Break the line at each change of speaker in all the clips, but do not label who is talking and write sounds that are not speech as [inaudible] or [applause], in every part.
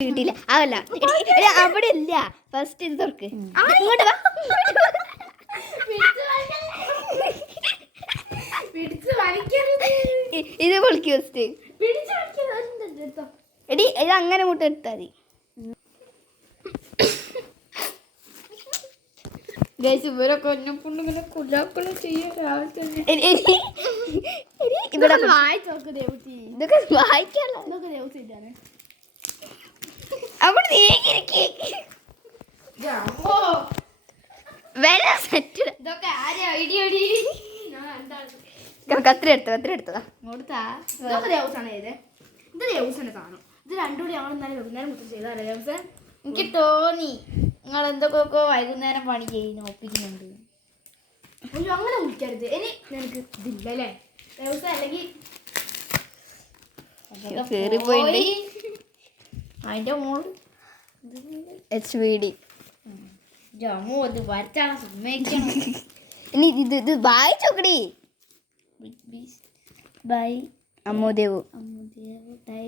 കിട്ടിയില്ല അതല്ല. അവിടെ ഇല്ല. ഫസ്റ്റ് ഇത് തുറക്ക്. ഇങ്ങോട്ട് വാ. ഇത് പൊളിക്ക് ഫസ്റ്റ്
എടുത്തോ.
എടി ഇത് അങ്ങനെ മുട്ട എടുത്താൽ മതി.
ഇവരൊക്കെ എന്നെ കൊണ്ട് ഇങ്ങനെ കുലാക്കുല ചെയ്യാൻ രാവിലെ തന്നെ.
ഇതൊക്കെ വായിക്കാനുള്ള
ഇതൊക്കെ ദേവത്തി ഇതാണ്
അവിടെ വില സെറ്റ് കത്രി എടുത്തോ കത്രി എടുത്തതാ
ഇത് ദേവസാണ് സാധനം. ഇത് രണ്ടും കൂടി ഞങ്ങൾ ഇന്നലെ വൈകുന്നേരം മുത്തം ദേവസൻ
എനിക്ക് തോന്നി നിങ്ങൾ എന്തൊക്കെ വൈകുന്നേരം പണി ചെയ്യുന്നു ഒപ്പിക്കുന്നുണ്ട്.
അയ്യോ അങ്ങനെ വിളിക്കരുത്. ഇനി നിനക്ക് ഇതില്ല അല്ലേ അല്ലെങ്കിൽ
കേറിപ്പോയിണ്ട്
അതിന്റെ മോൾ.
എച്ച് വി ഡി
ജമ്മു അത് വരച്ചാണ് സമ്മതിക്കണം
ഇനി ഇത് ഇത് വായിച്ചോക്കടി
ബൈ
അമ്മോദേവ്.
ടൈ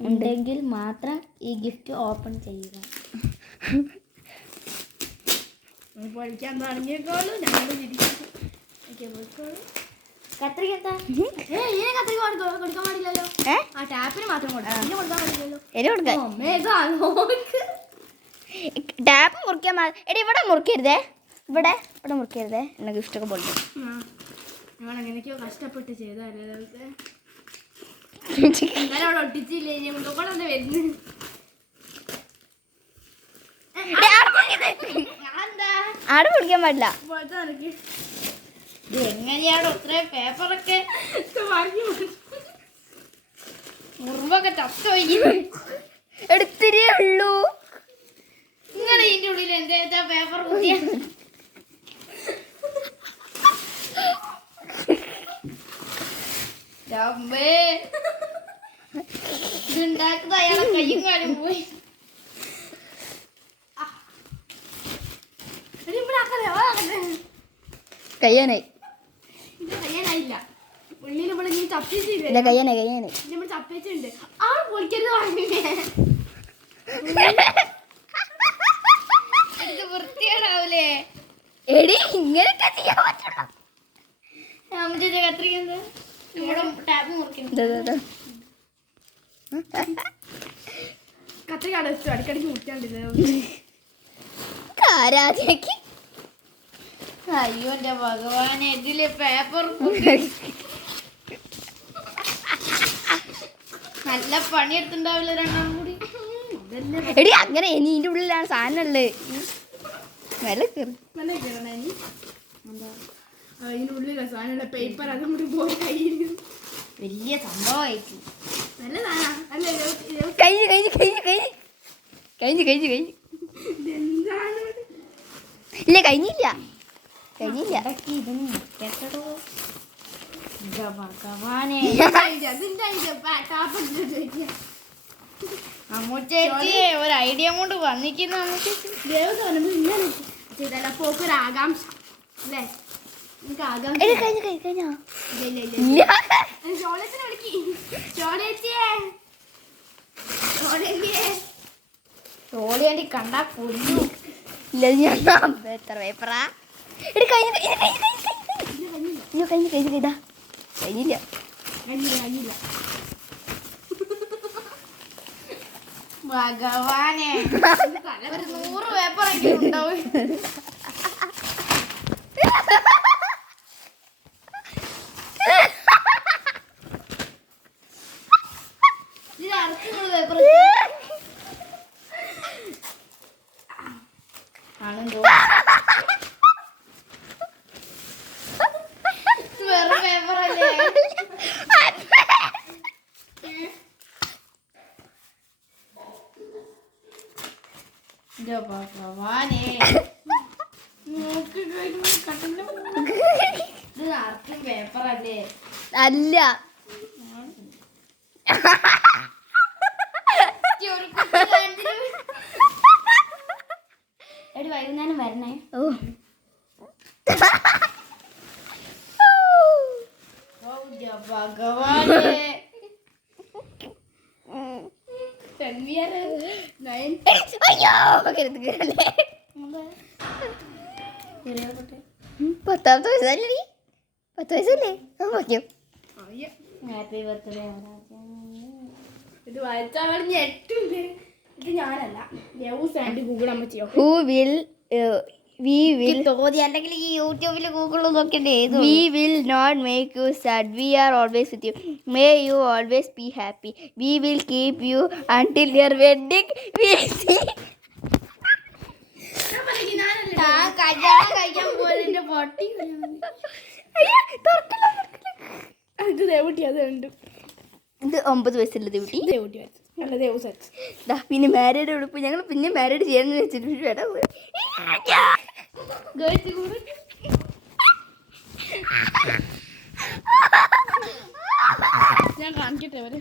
ഉണ്ടെങ്കിൽ മാത്രം ഈ ഗിഫ്റ്റ് ഓപ്പൺ ചെയ്യുക.
പഠിക്കാൻ തുടങ്ങിയേക്കോളൂ. ഞങ്ങൾ ഏ
ടാപ്പ് മുറിക്കാൻ എടി ഇവിടെ മുറിക്കരുതേ. ഇവിടെ ഇവിടെ മുറിക്കരുതേ. എന്നെ ഗിഫ്റ്റ് ഒക്കെ പൊളിക്കും.
ഞങ്ങൾ എങ്ങനെയൊക്കെയോ കഷ്ടപ്പെട്ട് അവിടെ ഒട്ടിച്ചില്ലേ? കൂടെ വരുന്നു.
ആടെ മുറിക്കാൻ പാടില്ല.
ഇത് എങ്ങനെയാണ് ഇത്രയും പേപ്പറൊക്കെ? മുറിവൊക്കെ ചത്തോയി
എടുത്തിരേ ഉള്ളൂ.
നിങ്ങൾ ഇതിന്റെ ഉള്ളിൽ എന്താ പേപ്പർ കുത്തിയ. ഇതുണ്ടാക്കുന്നത് അയാളെ കയ്യും കാലും പോയി.
കയ്യാനായി
ഇത് കഴിയാനായില്ല ഉള്ളിൽ ഇവിടെ ഇങ്ങനെ ചപ്പിച്ചില്ലേ
ഇല്ല കയ്യാനായി കയ്യാനായി
നമ്മൾ ചപ്പിച്ചിട്ടുണ്ട് ആ പൊളിക്കരുത് പറഞ്ഞില്ലേ
ഇത് വൃത്തികേടാവൂലേ
എടി ഇങ്ങനെയൊക്കെ ചെയ്യാൻ പറ്റുള്ളൂ
അമ്മച്ചിന്റെ കത്രിക എന്താ
ദാ, ദാ, ദാ.
കത്രിക അടച്ചു അടിക്കടിക്ക്
അയ്യോ എന്റെ ഭഗവാനെ ഇതിൽ പേപ്പർ നല്ല പണിയെടുത്തുണ്ടാവില്ല രണ്ടാം കൂടി?
എടി അങ്ങനെ ഇനി ഇതിന്റെ ഉള്ളിലാണ് സാധനം ഉള്ളത് വില കയറി
നല്ല കേറണേ നീ അതിനുള്ളിലെ സാധനമുള്ള പേപ്പർ അതും കൂടി പോയി കയ്യിൽ
വലിയ സംഭവമായിട്ട്
നല്ലതാണോ അല്ല
കഴിഞ്ഞു കഴിഞ്ഞു കഴിഞ്ഞു കഴിഞ്ഞു. കഴിഞ്ഞു കഴിഞ്ഞു കഴിഞ്ഞു.
എന്താണ്
ഇല്ല കഴിഞ്ഞില്ല. കഴിഞ്ഞില്ല. [laughs]
അമ്മൂച്ചേച്ചി. ഒരു ഐഡിയ കൊണ്ട്
വന്നിരിക്കുന്ന ഒക്കെ ഒരു ആകാംക്ഷ അല്ലേ? എനിക്ക് ആകാംക്ഷ. ചോളത്തിന് വിളിക്ക്. ചോളേച്ചിയെ ചോളേച്ചിയെ
തോളി വേണ്ടി കണ്ടാ കൊല്ലു
ഇല്ല ഞാൻ എത്ര പേപ്പറാ. എടി കഴിഞ്ഞു കഴിഞ്ഞു കഴിഞ്ഞു കഴിഞ്ഞു കഴിഞ്ഞു. കഴിഞ്ഞു കഴിഞ്ഞു കഴിഞ്ഞില്ല
ഭഗവാനെ. ഒരു നൂറ് പേപ്പറെങ്കിലും ഉണ്ടാവും. ആണെന്തോ? എന്റെ ഭഗവാനെ.
അല്ല?
വൈകുന്നേരം വരണേ.
ഓ
എന്റെ ഭഗവാനെ പെൺവിയറ്
നയൻ
ഉം, പത്താമത്തെ വയസ്സല്ലേ പത്ത് വയസ്സല്ലേ? ആ പറഞ്ഞു
ഹാപ്പി ബർത്ത്ഡേ
ഇത് വായിച്ചാൽ ഞെട്ടുണ്ട് ഇത് ഞാനല്ല. ന്യൂസ് ആൻഡ് ഗൂഗിൾ അമ്മച്ചിയോ
ഹൂ വിൽ വി വിൽ
തോന്നി അല്ലെങ്കിൽ ഈ യൂട്യൂബിൽ ഗൂഗിൾ നോക്കണ്ടേ
We will not make you sad. We are always with you. May you always be happy. We will keep you until your wedding. We
ഇത് ദേവൂട്ടി അത് ഉണ്ട്
ഇത് ഒമ്പത് വയസ്സുള്ള
ദേവൂട്ടി. അല്ല
പിന്നെ മാരീഡ് ഉടുപ്പ് ഞങ്ങൾ പിന്നെ മാരീഡ് ചെയ്യാന്ന് വെച്ചിട്ട് വേണം
ഞാൻ കാണിക്കട്ടെ
അവർ?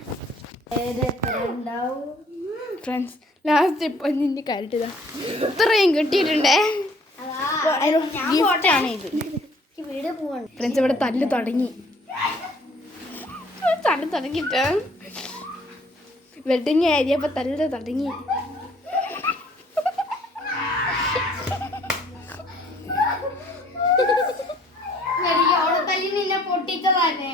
ഫ്രണ്ട്സ് ലാസ്റ്റ് ഇപ്പൊ നിന്റെ കരട്ടിതാ ഇത്രയും കിട്ടിയിട്ടുണ്ടേ. ഫ്രണ്ട്സ് ഇവിടെ തല്ല് തുടങ്ങി. തല്ല് തുടങ്ങിട്ട് വെഡിങ് ഏരിയപ്പോ തല്ല് തുടങ്ങി.
ഓണത്തല്ലി നിന്നെ പൊട്ടിച്ചതന്നെ.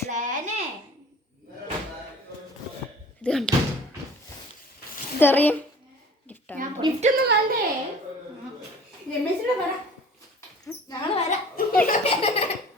പ്ലാനേ
ഇത് കണ്ടോ ഇതറിയും
ഗിഫ്റ്റ് ഒന്നും വേണ്ടേ രമേശിനെ പറ ഞങ്ങൾ വരാം. [laughs]